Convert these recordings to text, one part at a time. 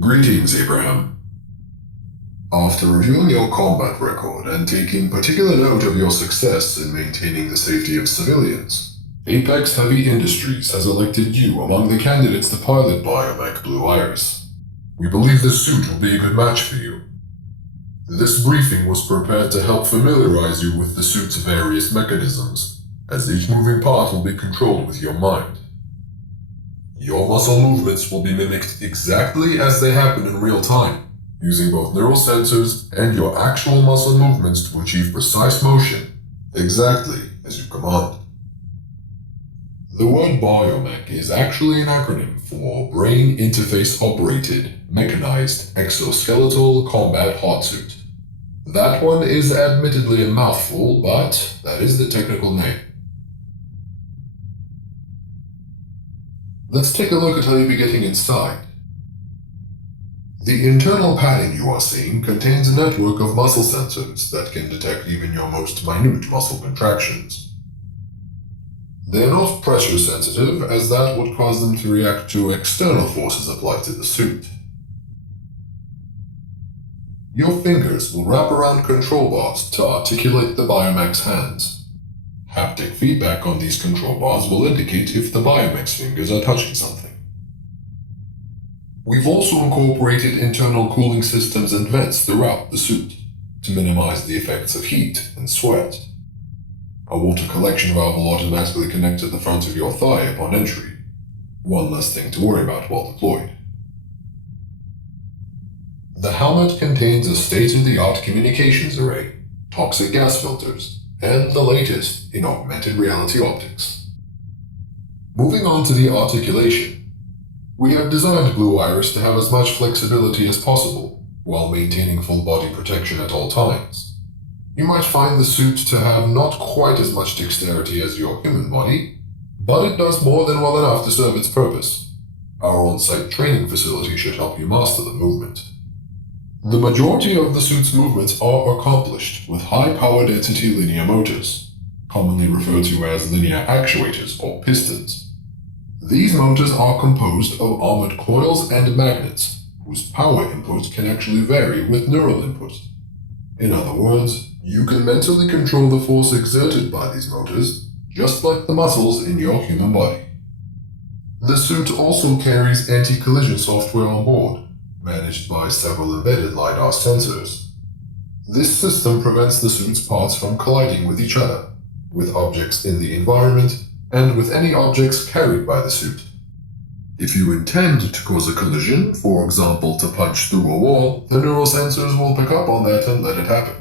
Greetings, Abraham. After reviewing your combat record and taking particular note of your success in maintaining the safety of civilians, Apex Heavy Industries has elected you among the candidates to pilot Biomech Blue Iris. We believe this suit will be a good match for you. This briefing was prepared to help familiarize you with the suit's various mechanisms, as each moving part will be controlled with your mind. Your muscle movements will be mimicked exactly as they happen in real time, using both neural sensors and your actual muscle movements to achieve precise motion, exactly as you command. The word biomech is actually an acronym for Brain Interface Operated Mechanized Exoskeletal Combat Hardsuit. That one is admittedly a mouthful, but that is the technical name. Let's take a look at how you'll be getting inside. The internal padding you are seeing contains a network of muscle sensors that can detect even your most minute muscle contractions. They are not pressure sensitive, as that would cause them to react to external forces applied to the suit. Your fingers will wrap around control bars to articulate the Biomech's hands. Haptic feedback on these control bars will indicate if the Biomech's fingers are touching something. We've also incorporated internal cooling systems and vents throughout the suit to minimize the effects of heat and sweat. A water collection valve will automatically connect to the front of your thigh upon entry. One less thing to worry about while deployed. The helmet contains a state-of-the-art communications array, toxic gas filters, and the latest in augmented reality optics. Moving on to the articulation. We have designed Blue Iris to have as much flexibility as possible, while maintaining full body protection at all times. You might find the suit to have not quite as much dexterity as your human body, but it does more than well enough to serve its purpose. Our on-site training facility should help you master the movement. The majority of the suit's movements are accomplished with high power density linear motors, commonly referred to as linear actuators or pistons. These motors are composed of armored coils and magnets, whose power input can actually vary with neural input. In other words, you can mentally control the force exerted by these motors, just like the muscles in your human body. The suit also carries anti-collision software on board, managed by several embedded LiDAR sensors. This system prevents the suit's parts from colliding with each other, with objects in the environment, and with any objects carried by the suit. If you intend to cause a collision, for example to punch through a wall, the neural sensors will pick up on that and let it happen.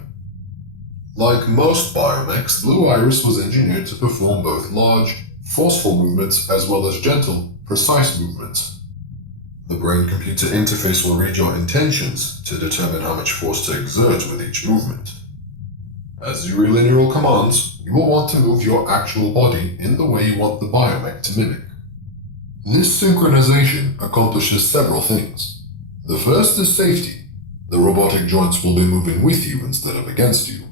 Like most biomechs, Blue Iris was engineered to perform both large, forceful movements as well as gentle, precise movements. The brain-computer interface will read your intentions to determine how much force to exert with each movement. As you relay neural commands, you will want to move your actual body in the way you want the biomech to mimic. This synchronization accomplishes several things. The first is safety. The robotic joints will be moving with you instead of against you.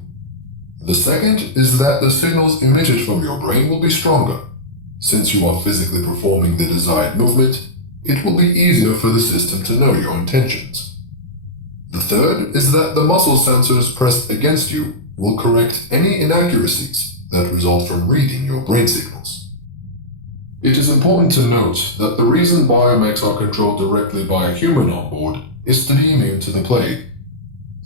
The second is that the signals emitted from your brain will be stronger. Since you are physically performing the desired movement, it will be easier for the system to know your intentions. The third is that the muscle sensors pressed against you will correct any inaccuracies that result from reading your brain signals. It is important to note that the reason biomechs are controlled directly by a human on board is to be immune to the plague.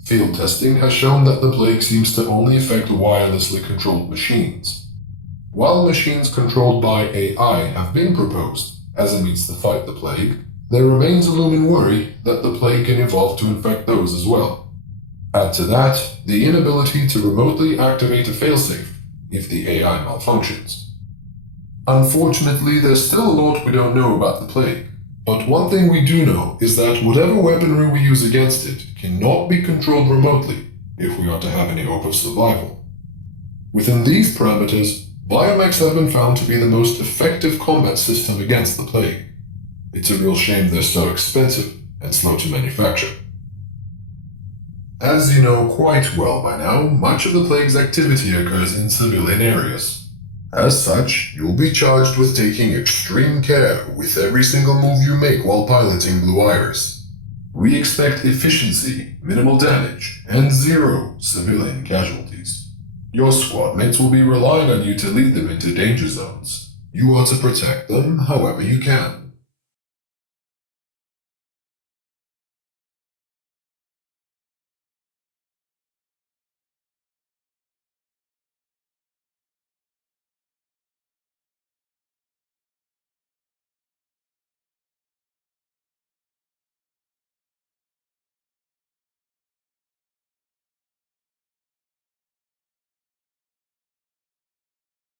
Field testing has shown that the plague seems to only affect wirelessly controlled machines. While machines controlled by AI have been proposed as a means to fight the plague, there remains a looming worry that the plague can evolve to infect those as well. Add to that the inability to remotely activate a failsafe if the AI malfunctions. Unfortunately, there's still a lot we don't know about the plague, but one thing we do know is that whatever weaponry we use against it cannot be controlled remotely if we are to have any hope of survival. Within these parameters, biomechs have been found to be the most effective combat system against the plague. It's a real shame they're so expensive and slow to manufacture. As you know quite well by now, much of the plague's activity occurs in civilian areas. As such, you'll be charged with taking extreme care with every single move you make while piloting Blue Iris. We expect efficiency, minimal damage, and zero civilian casualties. Your squad mates will be relying on you to lead them into danger zones. You are to protect them however you can.